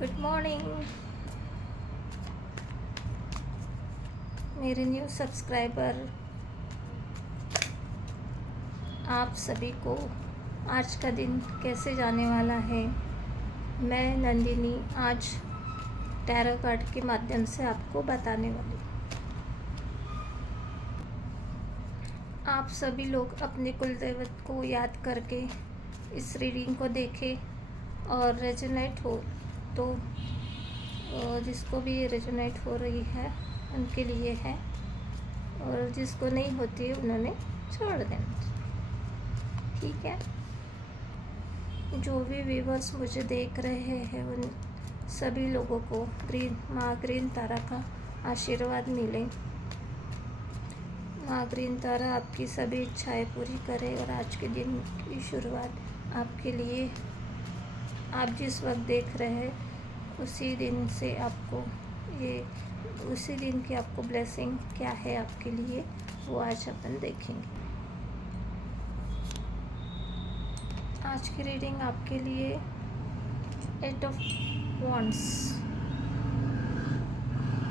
Good morning मेरे new subscriber, आप सभी को आज का दिन कैसे जाने वाला है। मैं नंदिनी आज टैरो कार्ड के माध्यम से आपको बताने वाली हूँ। आप सभी लोग अपने कुल देवत को याद करके इस रीडिंग को देखें और रेजोनेट हो तो जिसको भी रेजोनेट हो रही है उनके लिए है, और जिसको नहीं होती है उन्होंने छोड़ देना, ठीक है। जो भी व्यूवर्स मुझे देख रहे हैं उन सभी लोगों को माँ ग्रीन तारा का आशीर्वाद मिले। माँ ग्रीन तारा आपकी सभी इच्छाएं पूरी करे और आज के दिन की शुरुआत आपके लिए, आप जिस वक्त देख रहे हैं उसी दिन से आपको उसी दिन की आपको ब्लेसिंग क्या है आपके लिए, वो आज अपन देखेंगे। आज की रीडिंग आपके लिए 8 ऑफ वॉन्ड्स,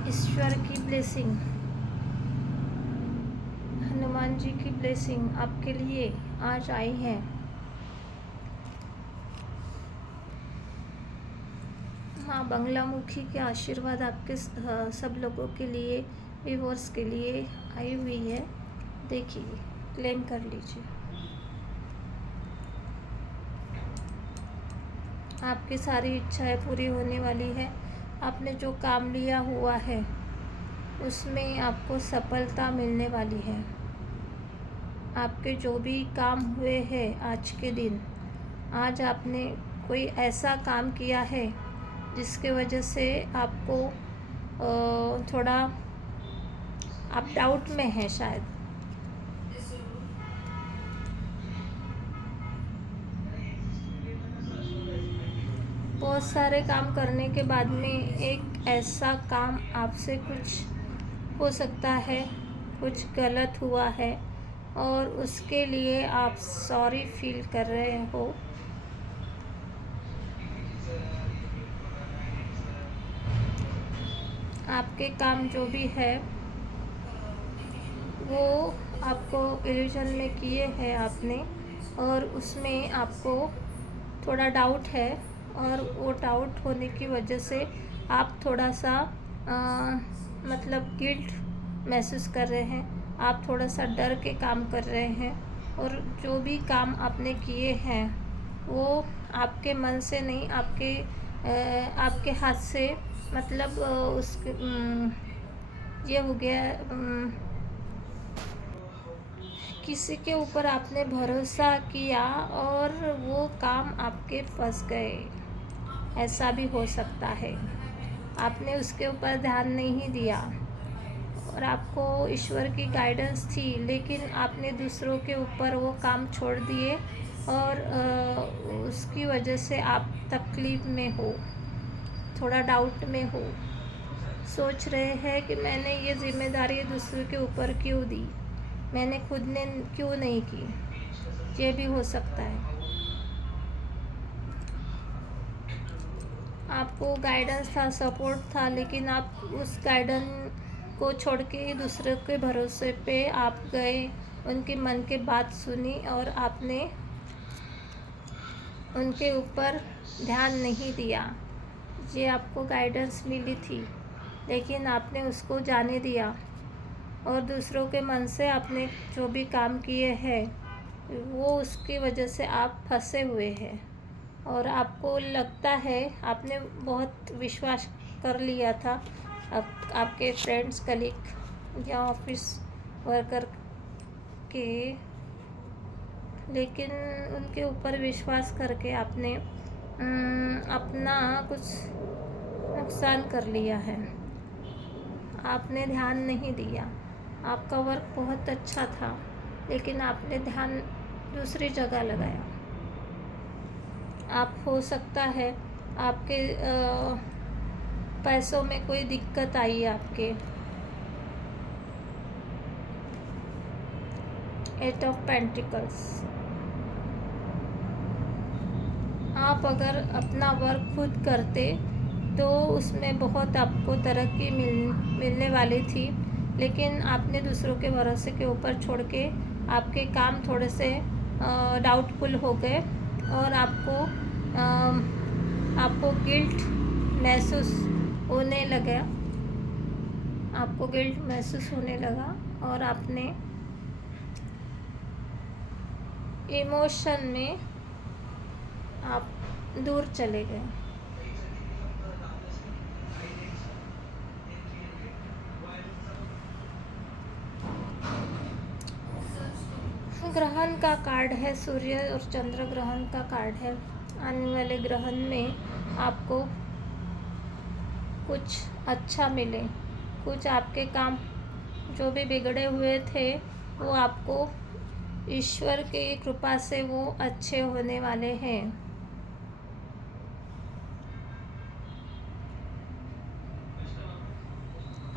ईश्वर की ब्लेसिंग, हनुमान जी की ब्लेसिंग आपके लिए आज आई है। माँ बंगलामुखी के आशीर्वाद आपके सब लोगों के लिए, व्यूअर्स के लिए आई हुई है। देखिए, क्लेम कर लीजिए। आपकी सारी इच्छाएं पूरी होने वाली है। आपने जो काम लिया हुआ है उसमें आपको सफलता मिलने वाली है। आपके जो भी काम हुए हैं आज के दिन, आज आपने कोई ऐसा काम किया है जिसके वजह से आपको थोड़ा आप डाउट में हैं शायद। बहुत सारे काम करने के बाद में एक ऐसा काम आपसे कुछ हो सकता है, कुछ गलत हुआ है और उसके लिए आप सॉरी फील कर रहे हो। आपके काम जो भी है वो आपको इल्यूजन में किए हैं आपने, और उसमें आपको थोड़ा डाउट है, और वो डाउट होने की वजह से आप थोड़ा सा मतलब गिल्ट महसूस कर रहे हैं। आप थोड़ा सा डर के काम कर रहे हैं, और जो भी काम आपने किए हैं वो आपके मन से नहीं, आपके हाथ से, मतलब उसके ये हो गया, किसी के ऊपर आपने भरोसा किया और वो काम आपके फंस गए। ऐसा भी हो सकता है, आपने उसके ऊपर ध्यान नहीं दिया और आपको ईश्वर की गाइडेंस थी, लेकिन आपने दूसरों के ऊपर वो काम छोड़ दिए और उसकी वजह से आप तकलीफ़ में हो, थोड़ा डाउट में हो, सोच रहे हैं कि मैंने ये जिम्मेदारी दूसरों के ऊपर क्यों दी, मैंने खुद ने क्यों नहीं की। ये भी हो सकता है। आपको गाइडेंस था, सपोर्ट था, लेकिन आप उस गाइडेंस को छोड़ के दूसरे के भरोसे पे आप गए, उनके मन की बात सुनी और आपने उनके ऊपर ध्यान नहीं दिया। ये आपको गाइडेंस मिली थी, लेकिन आपने उसको जाने दिया और दूसरों के मन से आपने जो भी काम किए हैं वो उसकी वजह से आप फंसे हुए हैं। और आपको लगता है आपने बहुत विश्वास कर लिया था आपके फ्रेंड्स, कलीग या ऑफिस वर्कर के, लेकिन उनके ऊपर विश्वास करके आपने अपना कुछ नुकसान कर लिया है। आपने ध्यान नहीं दिया। आपका वर्क बहुत अच्छा था, लेकिन आपने ध्यान दूसरी जगह लगाया। आप हो सकता है आपके पैसों में कोई दिक्कत आई आपके। 8 ऑफ पेंटिकल्स, आप अगर अपना वर्क खुद करते तो उसमें बहुत आपको तरक्की मिलने वाली थी, लेकिन आपने दूसरों के भरोसे के ऊपर छोड़ के आपके काम थोड़े से डाउटफुल हो गए और आपको गिल्ट महसूस होने लगा। आपको गिल्ट महसूस होने लगा और आपने इमोशन में आप दूर चले गए। ग्रहण का कार्ड है, सूर्य और चंद्र ग्रहण का कार्ड है। आने वाले ग्रहण में आपको कुछ अच्छा मिले, कुछ आपके काम जो भी बिगड़े हुए थे वो आपको ईश्वर की कृपा से वो अच्छे होने वाले हैं।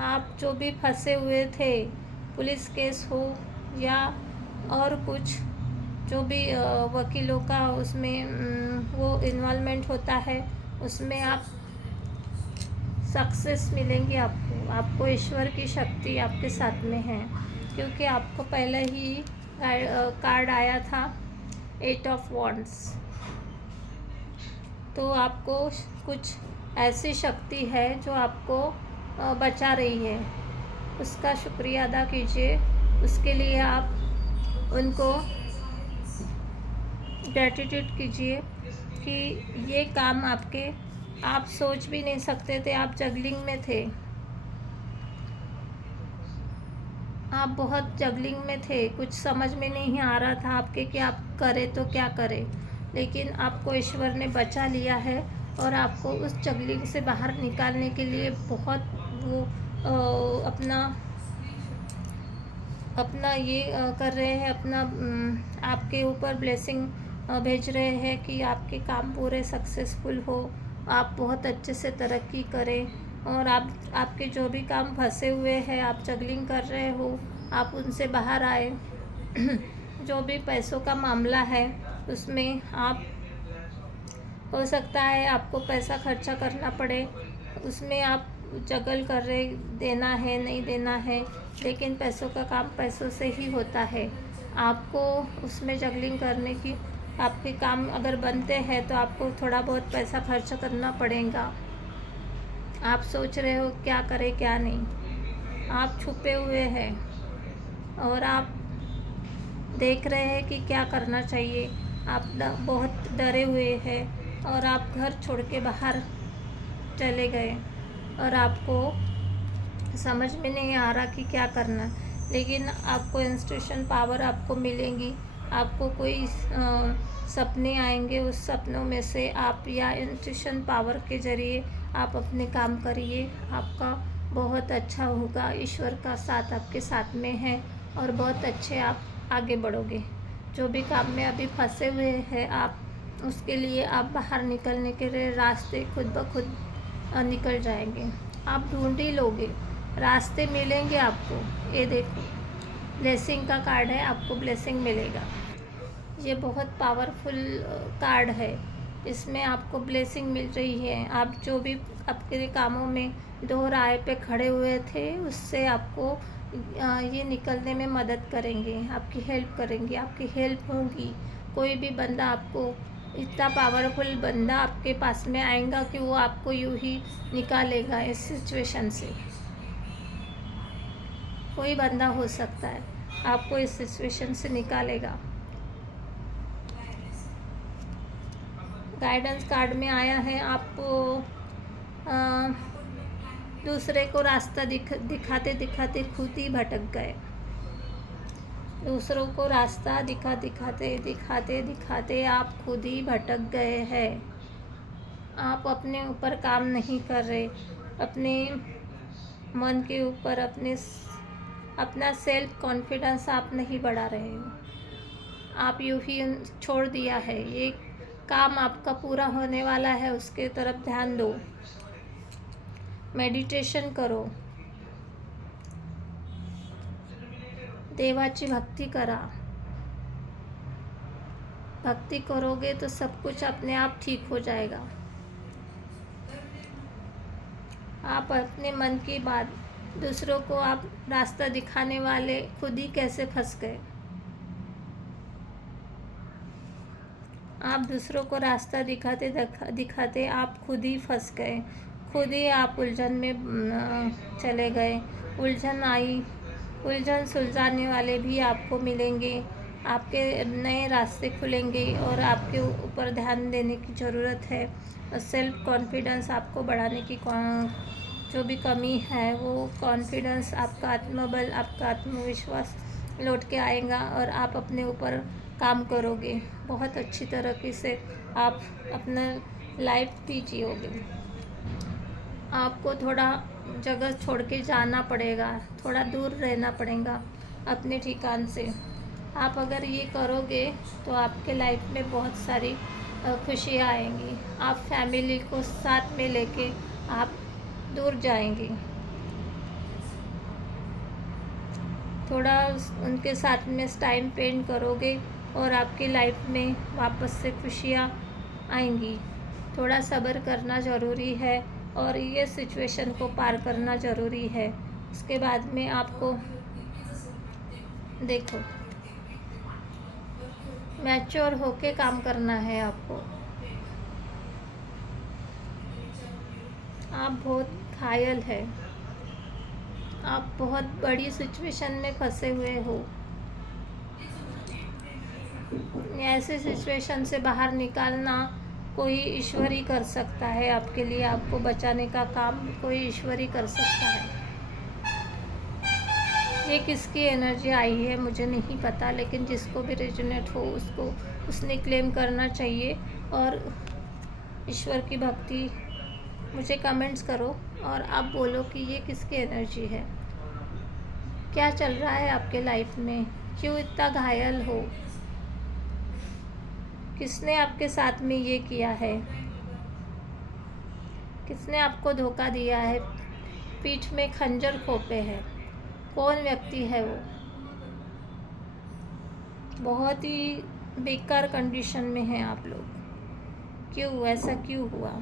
आप जो भी फंसे हुए थे, पुलिस केस हो या और कुछ जो भी वकीलों का उसमें वो इन्वॉल्वमेंट होता है, उसमें आप सक्सेस मिलेंगी। आपको ईश्वर की शक्ति आपके साथ में है, क्योंकि आपको पहले ही कार्ड आया था 8 ऑफ वॉन्ड्स। तो आपको कुछ ऐसी शक्ति है जो आपको बचा रही है, उसका शुक्रिया अदा कीजिए। उसके लिए आप उनको ग्रैटिट्यूड कीजिए कि ये काम आप सोच भी नहीं सकते थे। आप जगलिंग में थे, आप बहुत जगलिंग में थे, कुछ समझ में नहीं आ रहा था आपके कि आप करें तो क्या करें, लेकिन आपको ईश्वर ने बचा लिया है और आपको उस जगलिंग से बाहर निकालने के लिए बहुत वो अपना ये कर रहे हैं, अपना आपके ऊपर ब्लेसिंग भेज रहे हैं कि आपके काम पूरे सक्सेसफुल हो, आप बहुत अच्छे से तरक्की करें और आपके जो भी काम फंसे हुए हैं, आप जगलिंग कर रहे हो, आप उनसे बाहर आए। जो भी पैसों का मामला है उसमें आप हो सकता है आपको पैसा खर्चा करना पड़े, उसमें आप जगल कर रहे, देना है नहीं देना है, लेकिन पैसों का काम पैसों से ही होता है। आपको उसमें जगलिंग करने की, आपके काम अगर बनते हैं तो आपको थोड़ा बहुत पैसा खर्च करना पड़ेगा। आप सोच रहे हो क्या करें क्या नहीं, आप छुपे हुए हैं और आप देख रहे हैं कि क्या करना चाहिए। आप बहुत डरे हुए हैं और आप घर छोड़ के बाहर चले गए और आपको समझ में नहीं आ रहा कि क्या करना, लेकिन आपको इंस्ट्यूशन पावर आपको मिलेंगी। आपको कोई सपने आएंगे, उस सपनों में से आप या इंस्ट्यूशन पावर के ज़रिए आप अपने काम करिए, आपका बहुत अच्छा होगा। ईश्वर का साथ आपके साथ में है और बहुत अच्छे आप आगे बढ़ोगे। जो भी काम में अभी फंसे हुए हैं आप, उसके लिए आप बाहर निकलने के लिए रास्ते खुद ब खुद निकल जाएंगे। आप ढूंढ ही लोगे, रास्ते मिलेंगे आपको। ये देखो, ब्लेसिंग का कार्ड है, आपको ब्लेसिंग मिलेगा। ये बहुत पावरफुल कार्ड है, इसमें आपको ब्लेसिंग मिल रही है। आप जो भी आपके कामों में दो राह पे खड़े हुए थे, उससे आपको ये निकलने में मदद करेंगे, आपकी हेल्प करेंगे, आपकी हेल्प होगी। कोई भी बंदा आपको, इतना पावरफुल बंदा आपके पास में आएगा कि वो आपको यूँ ही निकालेगा इस सिचुएशन से। कोई बंदा हो सकता है आपको इस सिचुएशन से निकालेगा। गाइडेंस कार्ड में आया है, आपको दूसरे को रास्ता दिखाते दिखाते खुद ही भटक गए। दूसरों को रास्ता दिखाते आप खुद ही भटक गए हैं। आप अपने ऊपर काम नहीं कर रहे, अपने मन के ऊपर अपना सेल्फ कॉन्फिडेंस आप नहीं बढ़ा रहे हो। आप यूँ ही छोड़ दिया है, ये काम आपका पूरा होने वाला है, उसके तरफ ध्यान दो, मेडिटेशन करो, देवाची भक्ती करा। भक्ति करोगे तो सब कुछ अपने आप ठीक हो जाएगा। आप अपने मन की बात दूसरों को आप रास्ता दिखाने वाले खुद ही कैसे फंस गए। आप दूसरों को रास्ता दिखाते दिखाते आप खुद ही फंस गए, खुद ही आप उलझन में चले गए। उलझन आई, उलझन सुलझाने वाले भी आपको मिलेंगे, आपके नए रास्ते खुलेंगे और आपके ऊपर ध्यान देने की ज़रूरत है। और सेल्फ कॉन्फिडेंस आपको बढ़ाने की जो भी कमी है वो कॉन्फिडेंस, आपका आत्मबल, आपका आत्मविश्वास लौट के आएगा और आप अपने ऊपर काम करोगे। बहुत अच्छी तरीके से आप अपना लाइफ भी जियोगे। आपको थोड़ा जगह छोड़ के जाना पड़ेगा, थोड़ा दूर रहना पड़ेगा अपने ठिकान से। आप अगर ये करोगे तो आपके लाइफ में बहुत सारी खुशियाँ आएंगी। आप फैमिली को साथ में लेके आप दूर जाएंगे, थोड़ा उनके साथ में टाइम स्पेंड करोगे और आपकी लाइफ में वापस से खुशियाँ आएंगी। थोड़ा सब्र करना ज़रूरी है और ये सिचुएशन को पार करना ज़रूरी है। उसके बाद में आपको देखो मैच्योर होके काम करना है आपको। आप बहुत घायल है, आप बहुत बड़ी सिचुएशन में फंसे हुए हो। ऐसे सिचुएशन से बाहर निकालना कोई ईश्वर ही कर सकता है आपके लिए। आपको बचाने का काम कोई ईश्वर ही कर सकता है। ये किसकी एनर्जी आई है मुझे नहीं पता, लेकिन जिसको भी रेजोनेट हो उसने क्लेम करना चाहिए। और ईश्वर की भक्ति मुझे कमेंट्स करो और आप बोलो कि ये किसकी एनर्जी है, क्या चल रहा है आपके लाइफ में, क्यों इतना घायल हो, किसने आपके साथ में ये किया है, किसने आपको धोखा दिया है, पीठ में खंजर खोपे है, कौन व्यक्ति है वो। बहुत ही बेकार कंडीशन में हैं आप लोग, क्यों ऐसा क्यों हुआ।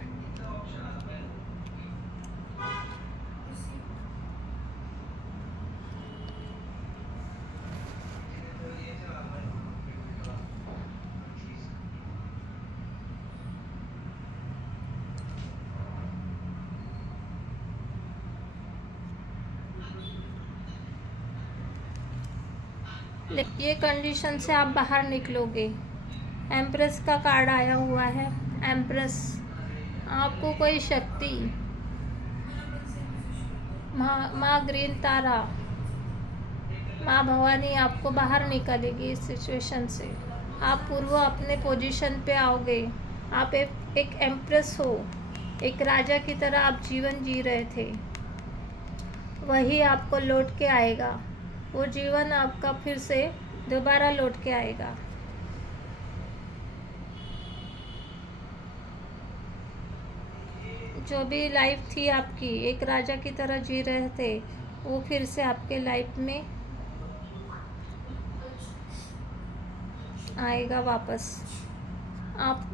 ये कंडीशन से आप बाहर निकलोगे। एम्प्रेस का कार्ड आया हुआ है। एम्प्रेस, आपको कोई शक्ति, माँ ग्रीन तारा, माँ भवानी आपको बाहर निकालेगी इस सिचुएशन से। आप पूर्व अपने पोजीशन पे आओगे। आप एक एम्प्रेस हो, एक राजा की तरह आप जीवन जी रहे थे, वही आपको लौट के आएगा। वो जीवन आपका फिर से दोबारा लौट के आएगा। जो भी लाइफ थी आपकी, एक राजा की तरह जी रहे थे, वो फिर से आपके लाइफ में आएगा वापस। आप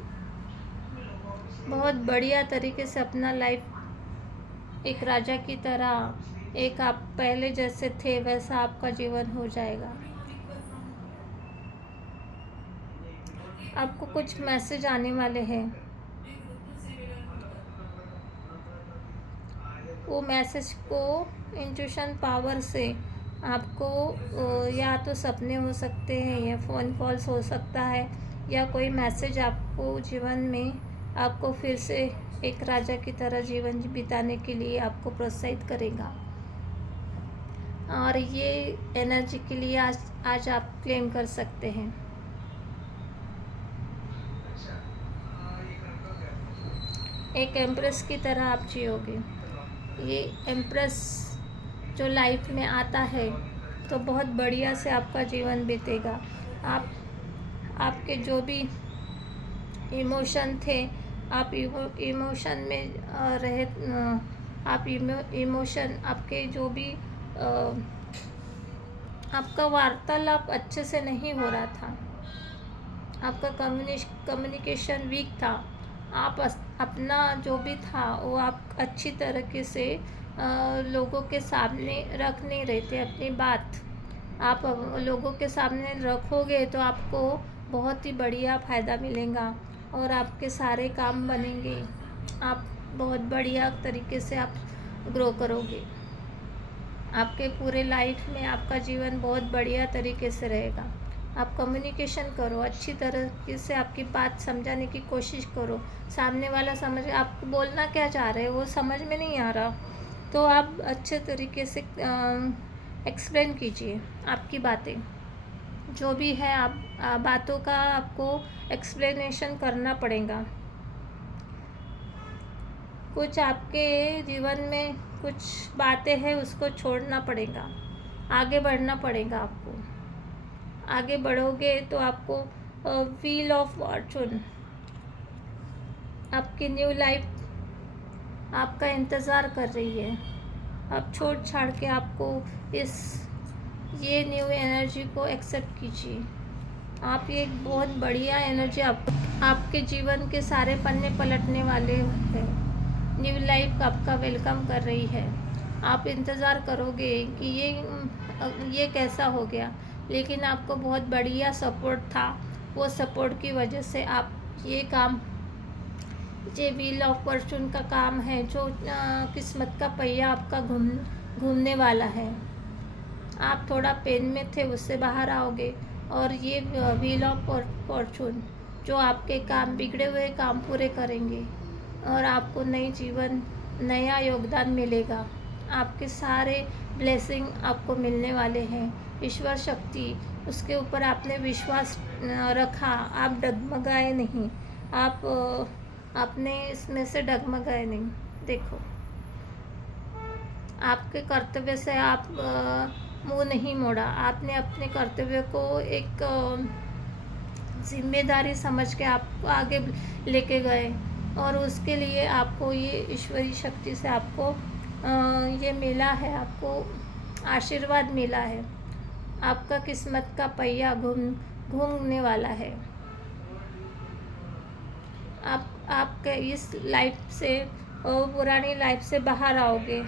बहुत बढ़िया तरीके से अपना लाइफ एक राजा की तरह, एक आप पहले जैसे थे वैसा आपका जीवन हो जाएगा। आपको कुछ मैसेज आने वाले हैं, वो मैसेज को इंट्यूशन पावर से आपको या तो सपने हो सकते हैं या फ़ोन कॉल्स हो सकता है, या कोई मैसेज आपको जीवन में आपको फिर से एक राजा की तरह जीवन बिताने के लिए आपको प्रोत्साहित करेगा। और ये एनर्जी के लिए आज आप क्लेम कर सकते हैं। एक एम्प्रेस की तरह आप जियोगे। ये एम्प्रेस जो लाइफ में आता है तो बहुत बढ़िया से आपका जीवन बीतेगा। आपके जो भी इमोशन थे, आप इमोशन में रहे, आप इमोशन आपके जो भी आपका वार्तालाप अच्छे से नहीं हो रहा था, आपका कम्युनिकेशन वीक था, आप अपना जो भी था वो आप अच्छी तरीके से लोगों के सामने रख नहीं रहे थे अपनी बात। आप लोगों के सामने रखोगे तो आपको बहुत ही बढ़िया फ़ायदा मिलेगा और आपके सारे काम बनेंगे। आप बहुत बढ़िया तरीके से आप ग्रो करोगे। आपके पूरे लाइफ में आपका जीवन बहुत बढ़िया तरीके से रहेगा। आप कम्युनिकेशन करो, अच्छी तरीके से आपकी बात समझाने की कोशिश करो। सामने वाला समझ, आप बोलना क्या चाह रहे हो वो समझ में नहीं आ रहा तो आप अच्छे तरीके से एक्सप्लेन कीजिए आपकी बातें। जो भी है आप बातों का आपको एक्सप्लेनेशन करना पड़ेगा। कुछ आपके जीवन में कुछ बातें हैं उसको छोड़ना पड़ेगा, आगे बढ़ना पड़ेगा आपको। आगे बढ़ोगे तो आपको व्हील ऑफ फॉर्चून, आपकी न्यू लाइफ आपका इंतज़ार कर रही है। आप छोड़ छाड़ के आपको ये न्यू एनर्जी को एक्सेप्ट कीजिए। आप ये एक बहुत बढ़िया एनर्जी आपके जीवन के सारे पन्ने पलटने वाले हैं। न्यू लाइफ आपका वेलकम कर रही है। आप इंतज़ार करोगे कि ये कैसा हो गया, लेकिन आपको बहुत बढ़िया सपोर्ट था। वो सपोर्ट की वजह से आप ये काम, ये व्हील ऑफ फॉर्चून का काम है जो किस्मत का पहिया आपका घूमने वाला है। आप थोड़ा पेन में थे, उससे बाहर आओगे और ये व्हील ऑफ फॉर्चून जो आपके काम, बिगड़े हुए काम पूरे करेंगे और आपको नई जीवन, नया योगदान मिलेगा। आपके सारे ब्लेसिंग आपको मिलने वाले हैं। ईश्वर शक्ति, उसके ऊपर आपने विश्वास रखा, आप डगमगाए नहीं, आप अपने इसमें से डगमगाए नहीं। देखो, आपके कर्तव्य से आप मुंह नहीं मोड़ा। आपने अपने कर्तव्य को एक जिम्मेदारी समझ के आप आगे लेके गए और उसके लिए आपको ये ईश्वरीय शक्ति से आपको ये मिला है, आपको आशीर्वाद मिला है। आपका किस्मत का पहिया घूमने वाला है। आप इस लाइफ से, पुरानी लाइफ से बाहर आओगे।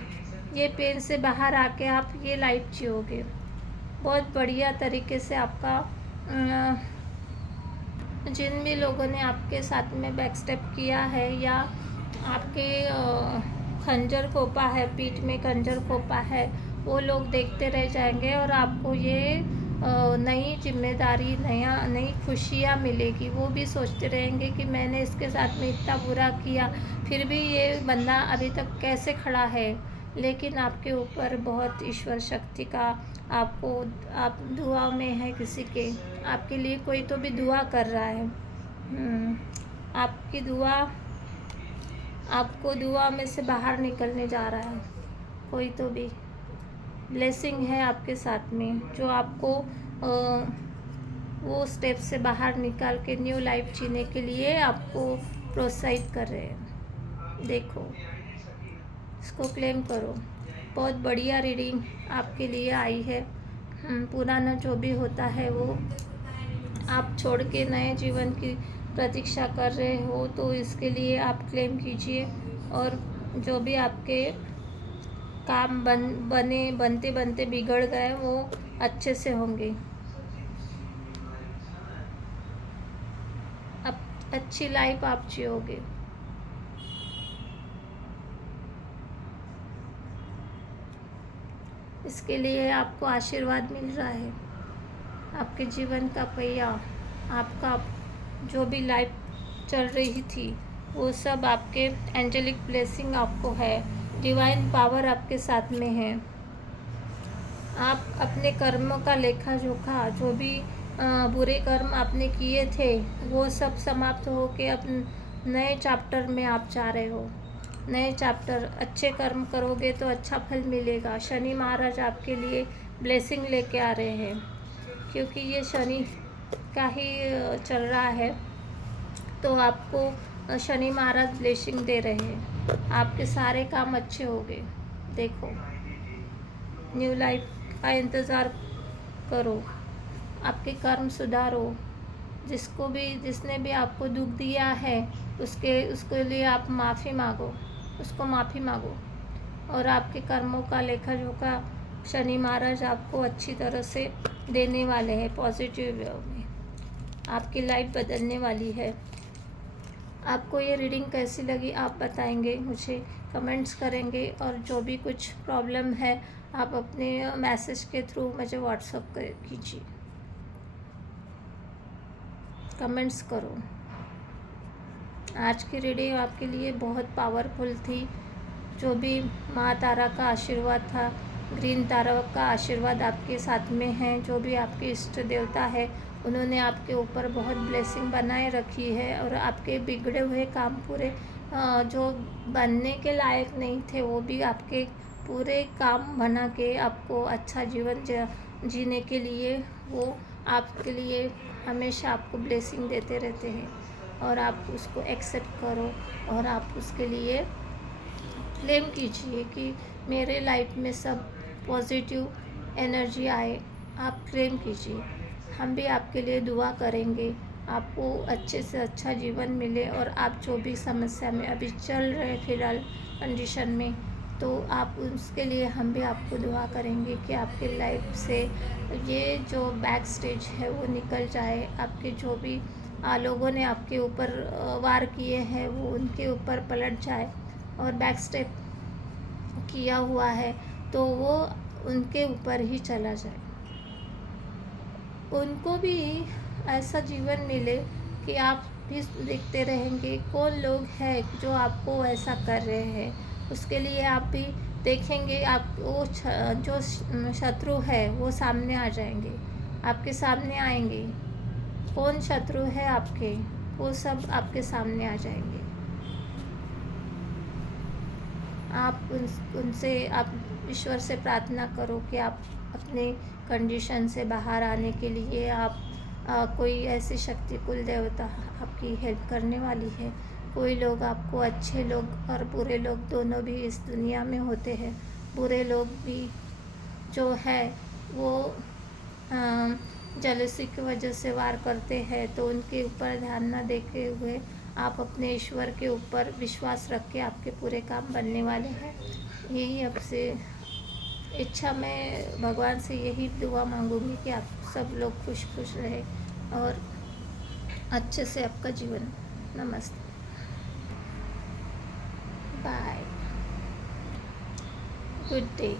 ये पेन से बाहर आके आप ये लाइफ जियोगे। बहुत बढ़िया तरीके से आपका जिन भी लोगों ने आपके साथ में बैकस्टेप किया है या आपके खंजर खोपा है, पीठ में खंजर खोपा है, वो लोग देखते रह जाएंगे और आपको ये नई जिम्मेदारी, नई खुशियाँ मिलेगी। वो भी सोचते रहेंगे कि मैंने इसके साथ में इतना बुरा किया, फिर भी ये बंदा अभी तक कैसे खड़ा है। लेकिन आपके ऊपर बहुत ईश्वर शक्ति का, आप दुआ में है किसी के, आपके लिए कोई तो भी दुआ कर रहा है। आपकी दुआ, आपको दुआ में से बाहर निकलने जा रहा है। कोई तो भी ब्लेसिंग है आपके साथ में जो आपको वो स्टेप से बाहर निकाल के न्यू लाइफ जीने के लिए आपको प्रोत्साहित कर रहे हैं। देखो, इसको क्लेम करो। बहुत बढ़िया रीडिंग आपके लिए आई है। पुराना जो भी होता है वो आप छोड़ के नए जीवन की प्रतीक्षा कर रहे हो तो इसके लिए आप क्लेम कीजिए और जो भी आपके काम बनते बनते बिगड़ गए वो अच्छे से होंगे। अब अच्छी लाइफ आप जियोगे। इसके लिए आपको आशीर्वाद मिल रहा है। आपके जीवन का पहिया, आपका जो भी लाइफ चल रही थी वो सब आपके एंजेलिक ब्लेसिंग आपको है। डिवाइन पावर आपके साथ में है। आप अपने कर्मों का लेखा जोखा, जो भी बुरे कर्म आपने किए थे वो सब समाप्त हो के अब नए चैप्टर में आप जा रहे हो। नए चैप्टर, अच्छे कर्म करोगे तो अच्छा फल मिलेगा। शनि महाराज आपके लिए ब्लेसिंग लेके आ रहे हैं क्योंकि ये शनि का ही चल रहा है तो आपको शनि महाराज ब्लेसिंग दे रहे हैं। आपके सारे काम अच्छे होंगे। देखो, न्यू लाइफ का इंतज़ार करो, आपके कर्म सुधारो, जिसने भी आपको दुख दिया है उसके लिए आप माफ़ी मांगो, उसको माफ़ी मांगो। और आपके कर्मों का लेखा जोखा शनि महाराज आपको अच्छी तरह से देने वाले हैं। पॉजिटिव वे में आपकी लाइफ बदलने वाली है। आपको ये रीडिंग कैसी लगी आप बताएंगे, मुझे कमेंट्स करेंगे। और जो भी कुछ प्रॉब्लम है आप अपने मैसेज के थ्रू मुझे व्हाट्सएप कीजिए, कमेंट्स करो। आज की रीडिंग आपके लिए बहुत पावरफुल थी। जो भी माँ तारा का आशीर्वाद था, ग्रीन तारा का आशीर्वाद आपके साथ में है। जो भी आपके इष्ट देवता है उन्होंने आपके ऊपर बहुत ब्लेसिंग बनाए रखी है। और आपके बिगड़े हुए काम पूरे जो बनने के लायक नहीं थे वो भी आपके पूरे काम बना के आपको अच्छा जीवन जीने के लिए वो आपके लिए हमेशा आपको ब्लेसिंग देते रहते हैं। और आप उसको एक्सेप्ट करो और आप उसके लिए क्लेम कीजिए कि मेरे लाइफ में सब पॉजिटिव एनर्जी आए। आप क्लेम कीजिए, हम भी आपके लिए दुआ करेंगे, आपको अच्छे से अच्छा जीवन मिले। और आप जो भी समस्या में अभी चल रहे फिलहाल कंडीशन में, तो आप उसके लिए हम भी आपको दुआ करेंगे कि आपके लाइफ से ये जो बैक स्टेज है वो निकल जाए। आपके जो भी लोगों ने आपके ऊपर वार किए हैं वो उनके ऊपर पलट जाए। और बैक स्टेप किया हुआ है तो वो उनके ऊपर ही चला जाए। उनको भी ऐसा जीवन मिले कि आप भी देखते रहेंगे कौन लोग हैं जो आपको ऐसा कर रहे हैं। उसके लिए आप भी देखेंगे, आप वो जो शत्रु है वो सामने आ जाएंगे, आपके सामने आएंगे। कौन शत्रु है आपके, वो सब आपके सामने आ जाएंगे। आप उनसे आप ईश्वर से प्रार्थना करो कि आप अपने कंडीशन से बाहर आने के लिए आप कोई ऐसी शक्ति कुल देवता आपकी हेल्प करने वाली है। कोई लोग आपको, अच्छे लोग और बुरे लोग दोनों भी इस दुनिया में होते हैं। बुरे लोग भी जो है वो जेलसी की वजह से वार करते हैं, तो उनके ऊपर ध्यान न देते हुए आप अपने ईश्वर के ऊपर विश्वास रख के आपके पूरे काम बनने वाले हैं। यही आपसे इच्छा, मैं भगवान से यही दुआ मांगूंगी कि आप सब लोग खुश खुश रहे और अच्छे से आपका जीवन। नमस्ते, बाय, गुड डे।